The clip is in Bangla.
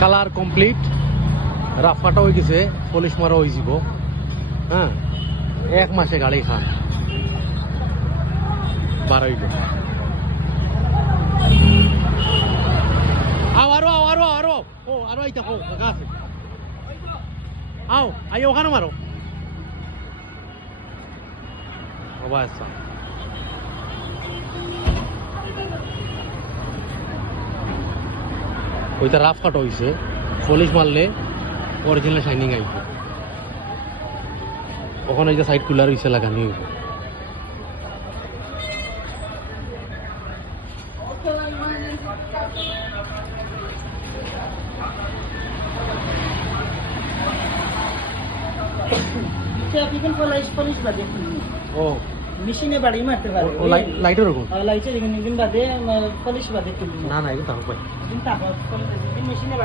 কালার কমপ্লিট, রাফ কাটা হয়ে গেছে, পলিশ মারা হয়ে যাব। হ্যাঁ, 1 মাসে গাড়ি খান 12 হইল। আরো আরো আইতা হো গাছ আও আই ওখানে মারো বাবা। ওইটা রাফ কাট হয়েছে, পলিশ মারলে অরিজিনাল শাইনিং আইব। ওখানে এই যে সাইড কুলার হয়েছে লাগানি হইব। ও মেশিনে বাড়ি মারতে পারে, লাইটের ওরকম লাইটের এখানে বাদে পলিশ বাদে না না, এটা তাও পাই মেশিনে